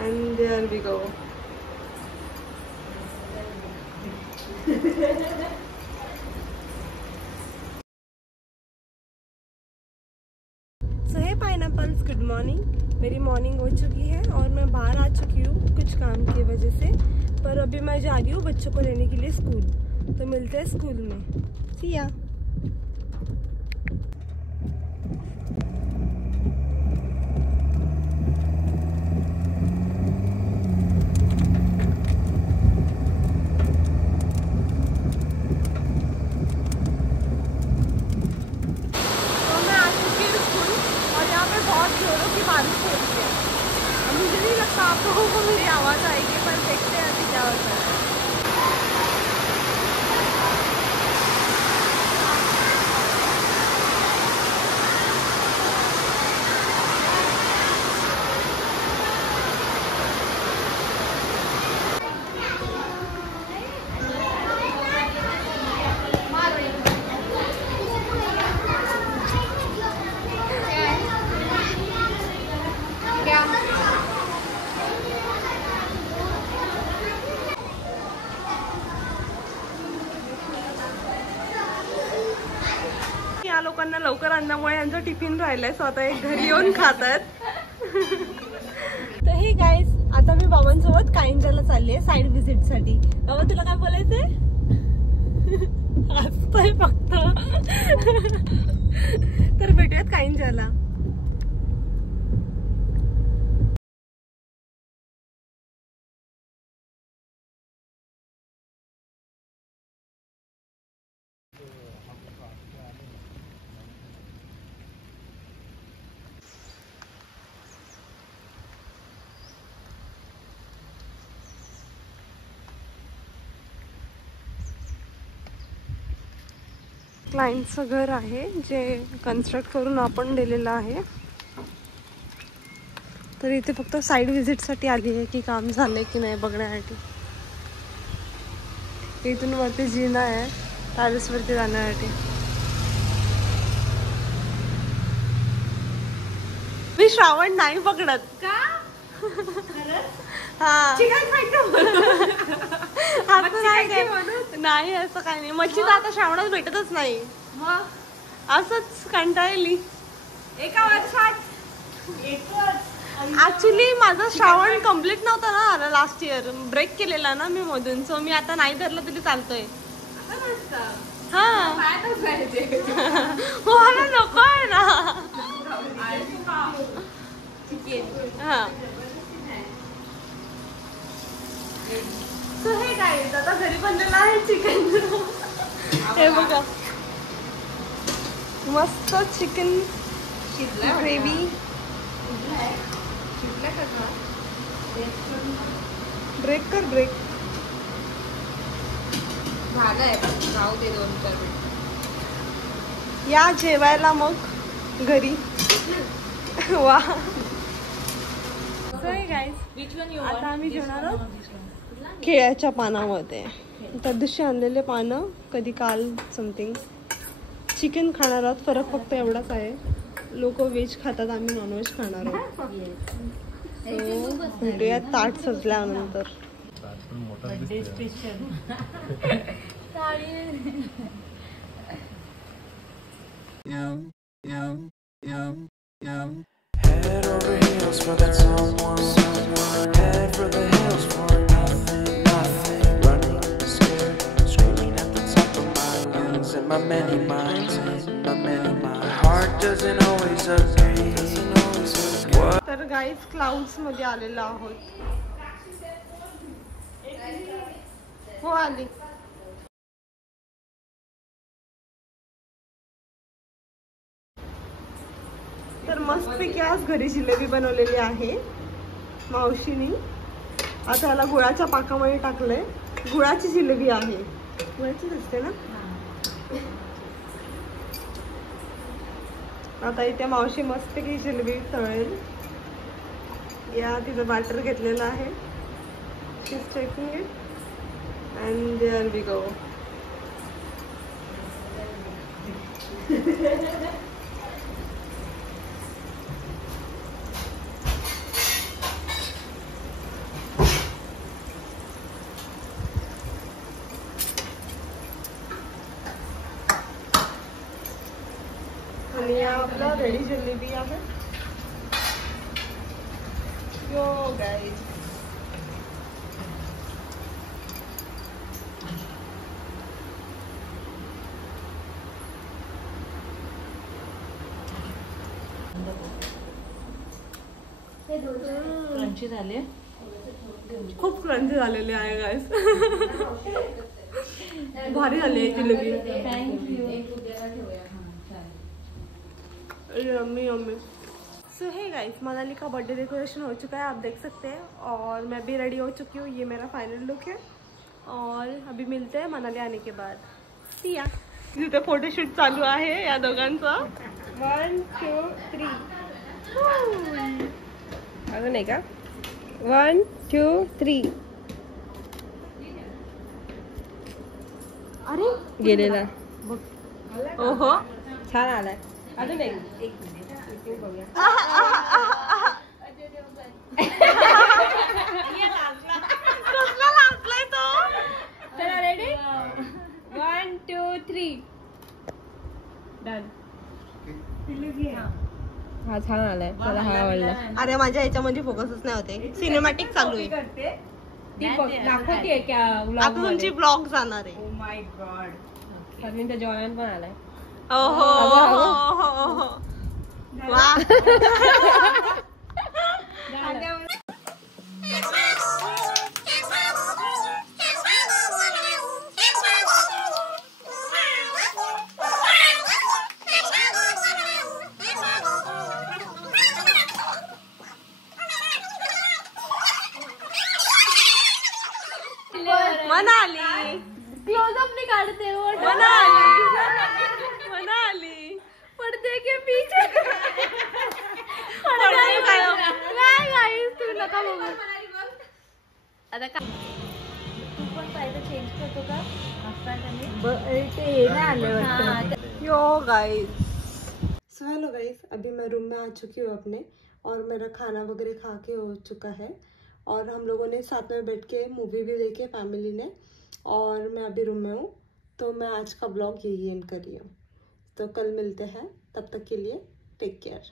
and there we go. So hey pineapples, good morning. Mary morning हो चुकी है और मैं बाहर आ चुकी हूँ कुछ काम की वजह से, पर अभी मैं जा रही हूँ बच्चों को लेने के लिए स्कूल। तो मिलते हैं स्कूल में। See ya. बहुत जोरों की बारिश हो रही है। मुझे नहीं लगता आप लोगों को मेरी आवाज़ आएगी, पर देखते हैं अभी क्या होता है। या लोकांना लवकर आणल्यामुळे यांचा टिफिन राहिलाय, स्वतः एक घरी येऊन खातात। तर हे गाईज, आता मी बाबांसोबत कांजरला चालली आहे साइड व्हिजिट साठी। बाबा तुला काय बोलायचंय? हसतोय फक्त। तर भेटूयात कांजरला। क्लायंटचं घर आहे जे कन्स्ट्रक्ट करून आपण दिलेलं आहे। तर इथे फक्त साइड व्हिजिटसाठी आली आहे की काम झालंय की नाही बघण्यासाठी। इथून वरती जिना आहे टॅरेसवरती जाण्यासाठी। मी श्रावण नाही पकडत का? हा नाही असं काही नाही। मच्छी तर आता श्रावणात भेटतच नाही, असंच कंटाळली। एका वर्षात ऍक्च्युली माझा श्रावण कम्प्लीट नव्हता ना आला, लास्ट इयर ब्रेक केलेला ना मी मधून, सो मी आता नाही धरलं तरी चालतोय। हा मला नको आहे ना। हा सो हे काय आता घरी बनलेलं आहे चिकन। हे बघा मस्त चिकन ग्रेव्ही। ब्रेक कर ब्रेक झालंय, राहू दे 2-4 मिनिट। या जेवायला मग घरी। वा आता आम्ही जेवणार आहोत केळ्याच्या पानामध्ये। त्या दिवशी आणलेले पानं, कधी काल समथिंग। चिकन खाणार आहोत, फरक फक्त एवढाच आहे, लोक व्हेज खातात, आम्ही नॉनव्हेज खाणार आहोत। भेटूया ताट सजल्यानंतर। Head over heels for that someone. Head for the hills for nothing. Running, scared, screaming at the top of my lungs. In my many minds, my heart doesn't always agree. तर guys clouds मध्ये आलेलो आहोत। हो आली। तर मस्तपैकी आज घरी जिलेबी बनवलेली आहे मावशीनी। आता याला गुळाच्या पाकामध्ये टाकलंय, गुळाची जिलेबी आहे, गुळाचीच असते ना। आता इथे मावशी मस्तपैकी जिलेबी तळेल। या तिचं बॅटर घेतलेलं आहे, she is taking it and there we go. आपला रेडी जलेबी आहे. यो गाईज, क्रंची झाले, खूप क्रंची झालेले आहे गाईस. भारी झाली आहे jalebi. Yummy yummy. So hey guys, Manali का बर्थडे डेकोरेशन हो चुका है, आप देख सकते हैं. और मैं भी रेडी हो चुकी हूँ. ये मेरा फाइनल लुक है. और अभी मिलते हैं मनाली आने के बाद. सी या. तिथे फोटोशूट चालू आहे या दोघांचा. 1 2 3. अजून आहे का? 1 2 3. अरे गेलेला. ओहो, छान आलाय. अजून एक मिनिट बघूया. कसला लाजलाय तो. चला रेडी. 1 2 3. डन. हा छान आलाय, मला हा आवडला. अरे माझ्या ह्याच्यामध्ये फोकसच नाही होते. सिनेमॅटिक चालू आहे. ती दाखवते क्या व्लॉग आता तुमची ब्लॉग जाणार आहे. Oh my God. सगळ्यांचा जॉयन पण आलाय. ओहो ओहो. वा. मनाली क्लोजअप नहीं काटते वो. मनाली पर्दे के पीछे नाही गाईस, तू नका बघू. आता का तू पण पाहिजे चेंज करतो का? ते नाही आले. Yo guys. So hello guys, अभी मैं रूम में आ चुकी हूँ अपने. और मेरा खाना वगैरह खा के हो चुका है. और हम लोगों ने साथ में बैठ के मूवी भी देखे फैमिली ने. और मैं अभी रूम में हूँ. तो मैं आज का ब्लॉग यही एंड कर रही हूँ. तो कल मिलते हैं, तब तक के लिए टेक केयर.